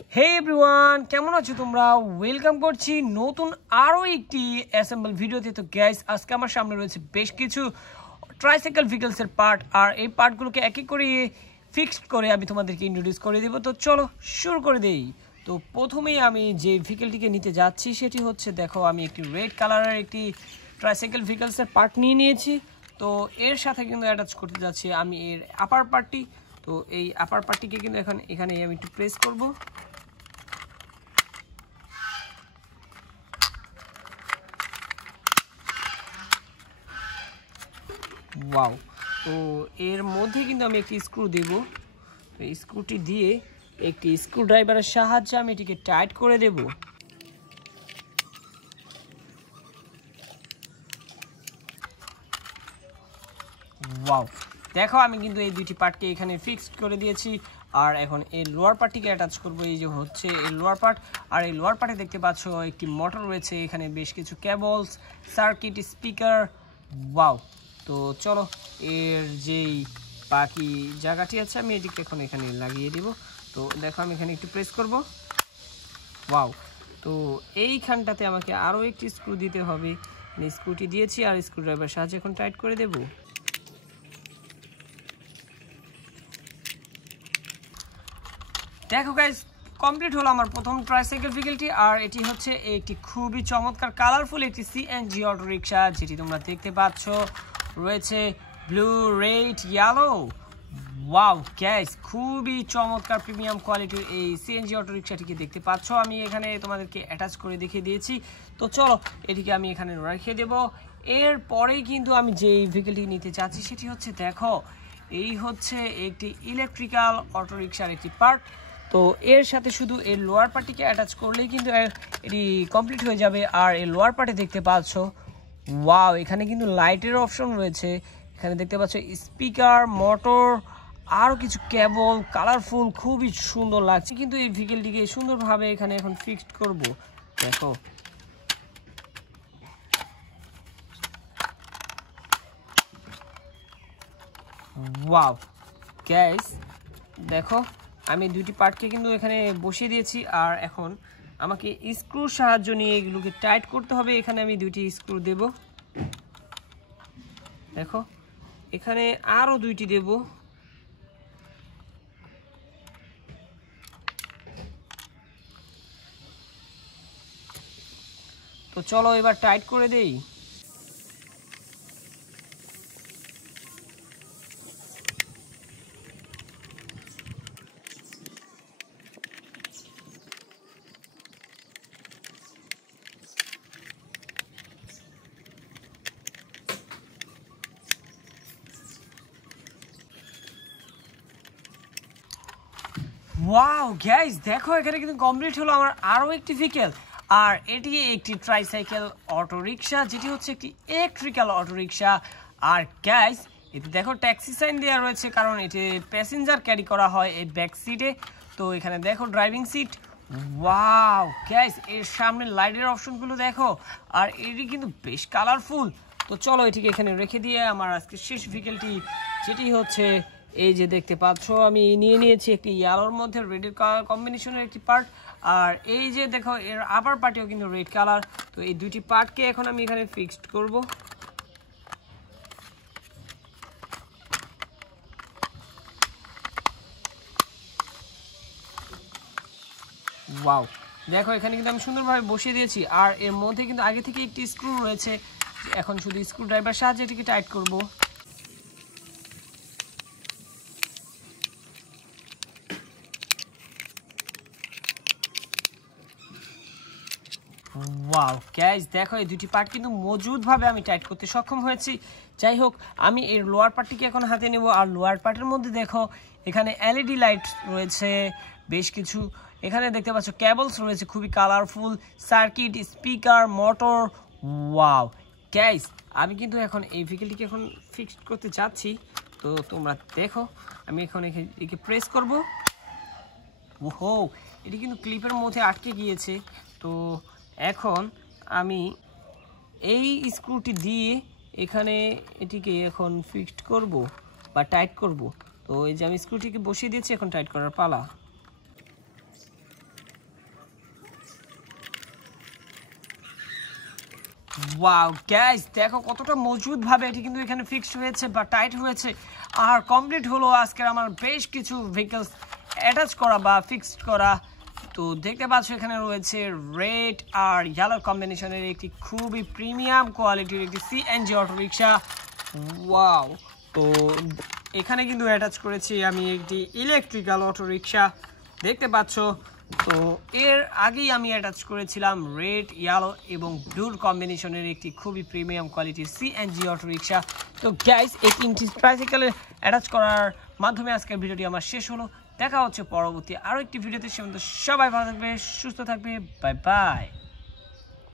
হে everyone, কেমন আছো তোমরা? ওয়েলকাম করছি নতুন আরও একটি অ্যাসেম্বল ভিডিওতে। তো গাইস, আজকে আমার সামনে রয়েছে বেশ কিছু ট্রাইসাইকেল ভেহিকলসের পার্ট, আর এই পার্টগুলোকে এক এক করে ফিক্সড করে আমি তোমাদেরকে ইন্ট্রোডিউস করে দেবো। তো চলো শুরু করে দেই। তো প্রথমেই আমি যে ভেহিকলটিকে নিতে যাচ্ছি সেটি হচ্ছে, দেখো, আমি একটি রেড কালারের একটি ট্রাইসাইকেল ভেহিকলসের পার্ট নিয়ে নিয়েছি। তো এর সাথে কিন্তু অ্যাটাচ করতে যাচ্ছি আমি এর আপার পার্টটি। তো এই আপার পার্টটিকে কিন্তু এখানে আমি একটু প্রেস করব। ওয়াও, তো এর মধ্যে কিন্তু আমি একটি স্ক্রু দেব। তো এই স্ক্রুটি দিয়ে একটি স্ক্রু ড্রাইভারের সাহায্যে আমি এটিকে টাইট করে দেব। ওয়াও, দেখো আমি কিন্তু এই দুইটি পার্টকে এখানে ফিক্সড করে দিয়েছি। আর এখন এই লোয়ার পার্টটিকে অ্যাটাচ করবো। এই যে হচ্ছে এই লোয়ার পার্ট, আর এই লোয়ার পার্টে দেখতে পাচ্ছ একটি মোটর রয়েছে, এখানে বেশ কিছু কেবলস, সার্কিট, স্পিকার। ওয়াও, তো চলো এর যেই বাকি জায়গাটি আছে আমি এটিকে এখন এখানে লাগিয়ে দেব। তো দেখো আমি এখানে একটু প্রেস করব। ওয়াও, তো এইখানটাতে আমাকে আরও একটি স্ক্রু দিতে হবে। স্ক্রুটি দিয়েছি আর স্ক্রু ড্রাইভার সাহায্যে এখন টাইট করে দেব। দেখো গাইস, কমপ্লিট হলো আমার প্রথম ট্রাইসাইকেল ভেহিকলটি। আর এটি হচ্ছে একটি খুবই চমৎকার কালারফুল একটি সিএনজি অটো রিক্সা, যেটি তোমরা দেখতে পাচ্ছ রয়েছে blue, red, yellow. Wow guys, খুবই চমৎকার প্রিমিয়াম কোয়ালিটির এই সিএনজি অটো রিক্সাটিকে দেখতে পাচ্ছ। আমি এখানে তোমাদেরকে অ্যাটাচ করে দেখিয়ে দিয়েছি। তো চলো এটিকে আমি এখানে রেখে দেব। এরপরেই কিন্তু আমি যেই ভেহিকলটি নিতে চাচ্ছি সেটি হচ্ছে, দেখো, এই হচ্ছে একটি ইলেকট্রিক্যাল অটো রিক্সার একটি পার্ট। তো এর সাথে শুধু এর লোয়ার পার্টটিকে অ্যাটাচ করলেই কিন্তু এটি কমপ্লিট হয়ে যাবে। আর এই লোয়ার পার্টে দেখতে পাচ্ছ, ওয়াও, এখানে কিন্তু লাইটের অপশন রয়েছে। এখানে দেখতে পাচ্ছ স্পিকার, মোটর, আরও কিছু কেবল, কালারফুল, খুবই সুন্দর লাগছে। কিন্তু এই ভেহিকলটিকে সুন্দরভাবে এখানে এখন ফিক্সড করব। দেখো, ওয়াও গাইস, দেখো আমি দুটি পার্টকে কিন্তু এখানে বসিয়ে দিয়েছি। আর এখন আমাকে স্ক্রুর সাহায্য নিয়ে এগুলোকে টাইট করতে হবে। এখানে আমি দুটি স্ক্রু দেব। দেখো এখানে আরও দুইটি দেব। তো চলো এবার টাইট করে দেই। ওয়াও গাইস, দেখো এখানে কিন্তু কমপ্লিট হলো আমার আরও একটি ভেহিকল। আর এটি একটি ট্রাইসাইকেল অটো রিক্সা, যেটি হচ্ছে একটি ইলেকট্রিক্যাল অটো রিক্সা। আর গাইস, এতে দেখো ট্যাক্সি সাইন দেওয়া রয়েছে, কারণ এটি প্যাসেঞ্জার ক্যারি করা হয় এই ব্যাক সিটে। তো এখানে দেখো ড্রাইভিং সিট। ওয়াও গাইস, এর সামনে লাইটের অপশনগুলো দেখো, আর এটি কিন্তু বেশ কালারফুল। তো চলো এটিকে এখানে রেখে দিয়ে আমার আজকে শেষ ভেহিকলটি, যেটি হচ্ছে এই যে দেখতে পাচ্ছ আমি নিয়ে নিয়েছি একটি ইয়েলোর মধ্যে রেডের কম্বিনেশনের একটি পার্ট। আর এই যে দেখো এর আপার পার্টেও কিন্তু রেড কালার। তো এই দুটি পার্টকে এখন আমি এখানে ফিক্সড করব। ওয়াও, দেখো এখানে কিন্তু আমি সুন্দরভাবে বসিয়ে দিয়েছি। আর এর মধ্যে কিন্তু আগে থেকে একটি স্ক্রু রয়েছে, এখন শুধু স্ক্রু ড্রাইভার সাহায্যে এটিকে টাইট করব। ওয়াও গাইস, দেখো এই দুটি পার্ট কিন্তু মজুদভাবে আমি টাইট করতে সক্ষম হয়েছি। যাই হোক, আমি এর লোয়ার পার্টটিকে এখন হাতে নেব। আর লোয়ার পার্টের মধ্যে দেখো এখানে এলইডি লাইট রয়েছে বেশ কিছু। এখানে দেখতে পাচ্ছ কেবলস রয়েছে খুবই colourful, circuit, speaker, motor. Wow guys, আমি কিন্তু এখন এই ভেহিকলটিকে এখন ফিক্সড করতে যাচ্ছি। তো তোমরা দেখো আমি এখন একে প্রেস করব। ওহো, এটি কিন্তু ক্লিপের মধ্যে আটকে গিয়েছে। তো এখন আমি এই স্ক্রুটি দিয়ে এখানে এটিকে এখন ফিক্সড করব বা টাইট করব। তো এই যে আমি স্ক্রুটিকে বসিয়ে দিয়েছি, এখন টাইট করার পালা। ওয়াও গাইস, দেখো কতটা মজবুত ভাবে এটি কিন্তু এখানে ফিক্সড হয়েছে বা টাইট হয়েছে। আর কমপ্লিট হলো আজকের আমার বেশ কিছু ভেহিকলস অ্যাটাচ করা বা ফিক্সড করা। তো দেখতে পাচ্ছ এখানে রয়েছে রেড আর ইয়েলো কম্বিনেশনের একটি খুবই প্রিমিয়াম কোয়ালিটির একটি সিএনজি অটোরিকশা। ওয়াও, তো এখানে কিন্তু অ্যাটাচ করেছি আমি একটি ইলেকট্রিক্যাল অটোরিকশা, দেখতে পাচ্ছ। তো এর আগেই আমি অ্যাটাচ করেছিলাম রেড, ইয়েলো এবং ব্লুর কম্বিনেশনের একটি খুবই প্রিমিয়াম কোয়ালিটির সিএনজি অটোরিকশা। তো গাইস, এই তিনটি ট্রাইসাইকেলে অ্যাটাচ করার মাধ্যমে আজকের ভিডিওটি আমার শেষ হলো। দেখা হচ্ছে পরবর্তী আরও একটি ভিডিওতে। সে সবাই ভালো থাকবে, সুস্থ থাকবে, বাই বাই।